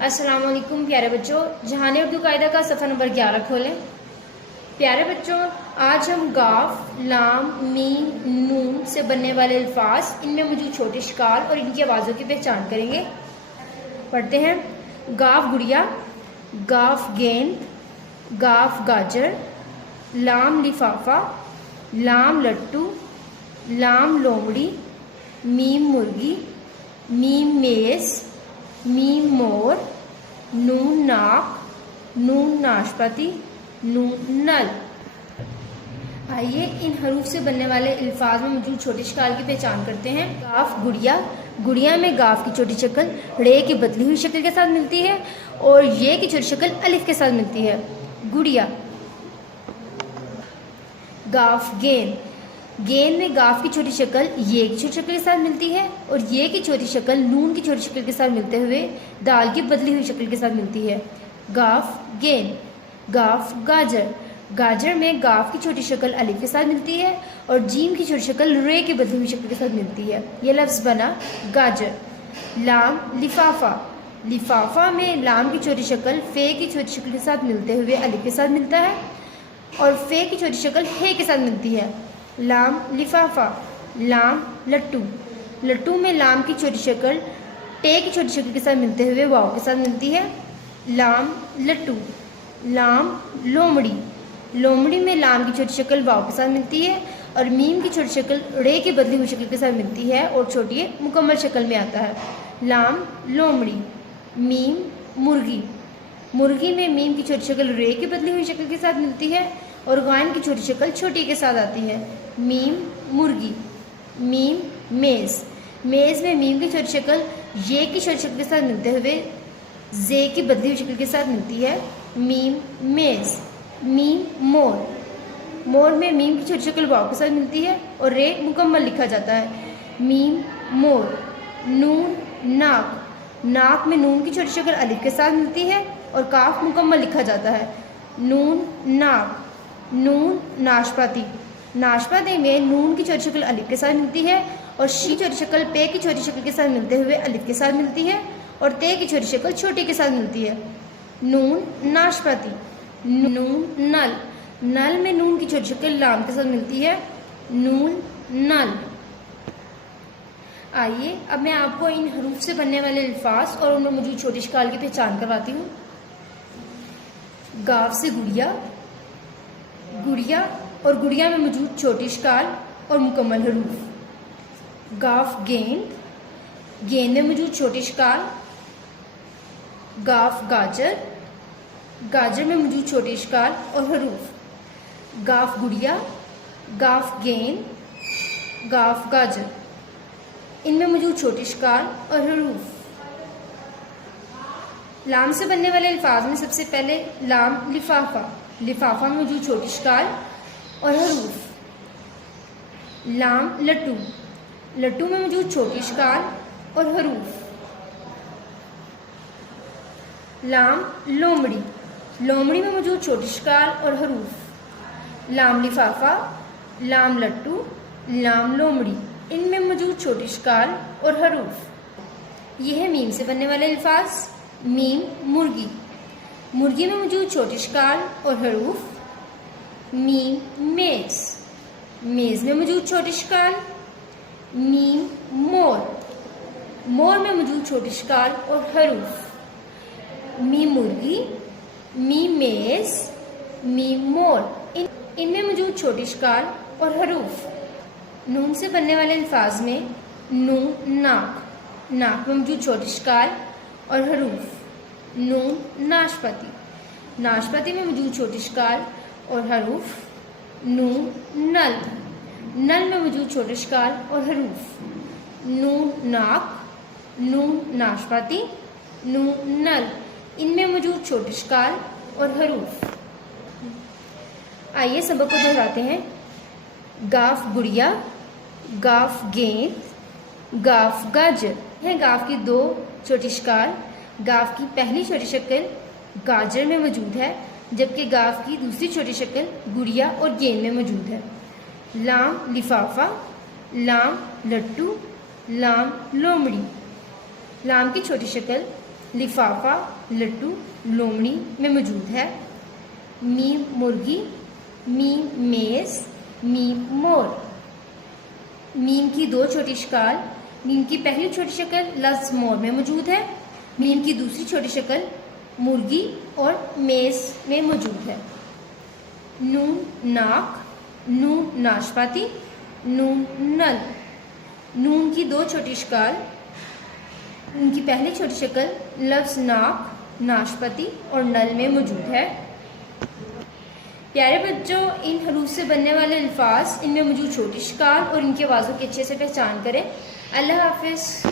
अस्सलाम वालेकुम प्यारे बच्चों, जहाने उर्दू कायदा का सफ़ा नंबर 11 खोलें। प्यारे बच्चों, आज हम गाफ, लाम, मीम, नून से बनने वाले अल्फाज, इनमें मौजूद छोटे शिकार और इनकी आवाज़ों की पहचान करेंगे। पढ़ते हैं। गाफ गुड़िया, गाफ गेंद, गाफ गाजर, लाम लिफाफा, लाम लट्टू, लाम लोमड़ी, मीम मुर्गी, मीम मेज़, मीम मोर, नून नाक, नून नाशपाती, नून नल। आइए इन हरूफ से बनने वाले अल्फाज में मौजूद छोटे शिकार की पहचान करते हैं। गाफ गुड़िया, गुड़िया में गाफ की छोटी शक्ल रे की बदली हुई शक्ल के साथ मिलती है और ये की छोटी शक्ल अलिफ के साथ मिलती है। गुड़िया। गाफ गेंद, गेंद में गाफ की छोटी शक्ल ये की छोटी शक्ल के साथ मिलती है और ये की छोटी शक्ल नून की छोटी शक्ल के साथ मिलते हुए दाल की बदली हुई शक्ल के साथ मिलती है। गाफ गेंद। गाफ गाजर, गाजर में गाफ की छोटी शक्ल अलिफ के साथ मिलती है और जीम की छोटी शक्ल रे की बदली हुई शक्ल के साथ मिलती है। यह लफ्ज़ बना गाजर। लाम लिफाफा, लिफाफा में लाम की छोटी शक्ल फे की छोटी शक्ल के साथ मिलते हुए अलिफ के साथ मिलता है और फे की छोटी शक्ल हे के साथ मिलती है। लाम लिफाफा। लाम लट्टू, लट्टू में लाम की छोटी शक्ल टे की छोटी शक्ल के साथ मिलते हुए वाव के साथ मिलती है। लाम लट्टू। लाम लोमड़ी, लोमड़ी में लाम की छोटी शक्ल वाव के साथ मिलती है और मीम की छोटी शक्ल रे की बदली हुई शक्ल के साथ मिलती है और छोटी मुकम्मल शक्ल में आता है। लाम लोमड़ी। मीम मुर्गी, मुर्गी में मीम की छोटी शक्ल रे की बदली हुई शक्ल के साथ मिलती है और गायन की छोटी शक्ल छोटी के साथ आती है। मीम मुर्गी। मीम मेज़, मेज़ में मीम की छोटी शक्ल ये की छोटी शक्ल के साथ मिलते हुए जे की बदली हुई शक्ल के साथ मिलती है। मीम मेज़। मीम मोर, मोर में मीम की छोटी शक्ल वाव के साथ मिलती है और रे मुकम्मल लिखा जाता है। मीम मोर। नून नाक, नाक में नून की छोटी शक्ल अलिफ के साथ मिलती है और काफ मुकम्मल लिखा जाता है। नून नाक। नून नाशपाती, नाशपाती में नून की छोटी शक्ल अलिफ के साथ मिलती है और शी छोटी शक्ल पे की छोटी शक्ल के साथ मिलते हुए अलिफ के साथ मिलती है और ते की छोटी शक्ल छोटी के साथ मिलती है। नून नाशपाती। नून नल, नल में नून की छोटी शक्ल लाम के साथ मिलती है। नून नल। आइए अब मैं आपको इन हरूफ से बनने वाले अल्फाज और उनमें मौजूद छोटे शिकार की पहचान करवाती हूँ। गाफ से गुड़िया, गुड़िया और गुड़िया में मौजूद छोटे शिकार और मुकम्मल हरूफ। गाफ गेंद, गेंद में मौजूद छोटे शिकार। गाफ गाजर, गाजर में मौजूद छोटे शिकार और हरूफ। गाफ गुड़िया, गाफ गेंद, गाफ गाजर, इनमें मौजूद छोटे शिकार और हरूफ। लाम से बनने वाले अल्फाज में सबसे पहले लाम लिफाफा, लिफाफा में मौजूद छोटे शिकार और हरूफ। लाम लट्टू, लट्टू में मौजूद छोटे शिकार और हरूफ। लाम लोमड़ी, लोमड़ी में मौजूद छोटे शिकार और हरूफ। लाम लिफाफा, लाम लट्टू, लाम लोमड़ी, इनमें मौजूद छोटे शिकार और हरूफ। यह है मीम से बनने वाले अल्फाज। मीम मुर्गी, मुर्गी में मौजूद छोटे शिकार और हरूफ। मीम मेज़, मेज़ में मौजूद छोटे शिकार। मीम मोर, मोर में मौजूद छोटे शिकार और हरूफ। मीम मुर्गी, मीम मेज़, मीम मोर, इनमें मौजूद छोटे शिकार और हरूफ। नून से बनने वाले अल्फाज में नून नाक, नाक में मौजूद छोटे शिकार और हरूफ। नून नाशपाती, नाशपाती में मौजूद छोटे शिकार और हरूफ। नून नल, नल में मौजूद छोटे शिकार और हरूफ। नून नाक, नून नाशपाती, नून नल, इनमें मौजूद छोटे शिकार और हरूफ। आइए सबक को दोहराते हैं। गाफ गुड़िया, गाफ गेंद, गाफ गाजर है। गाफ की दो छोटे शिकार। गाफ की पहली छोटी शक्ल गाजर में मौजूद है जबकि गाफ की दूसरी छोटी शक्ल गुड़िया और गेंद में मौजूद है। लाम लिफाफा, लाम लट्टू, लाम लोमड़ी, लाम की छोटी शक्ल लिफाफा, लड्डू, लोमड़ी में मौजूद है। मीम मुर्गी, मीम मेज़, मीम मोर। मीम की दो छोटी शक्ल। मीम की पहली छोटी शक्ल लफ्ज़ मोर में मौजूद है। मीम की दूसरी छोटी शक्ल मुर्गी और मेज़ में मौजूद है। नून नाक, नून नाशपाती, नून नल। नून की दो छोटी शक्ल। उनकी पहली छोटी शक्ल लफ्ज़ नाक, नाशपाती और नल में मौजूद है। प्यारे बच्चों, इन हरूफ से बनने वाले अल्फाज, इनमें मौजूद छोटी शक्ल और इनकी आवाज़ों की अच्छे से पहचान करें। अल्लाह हाफिज़।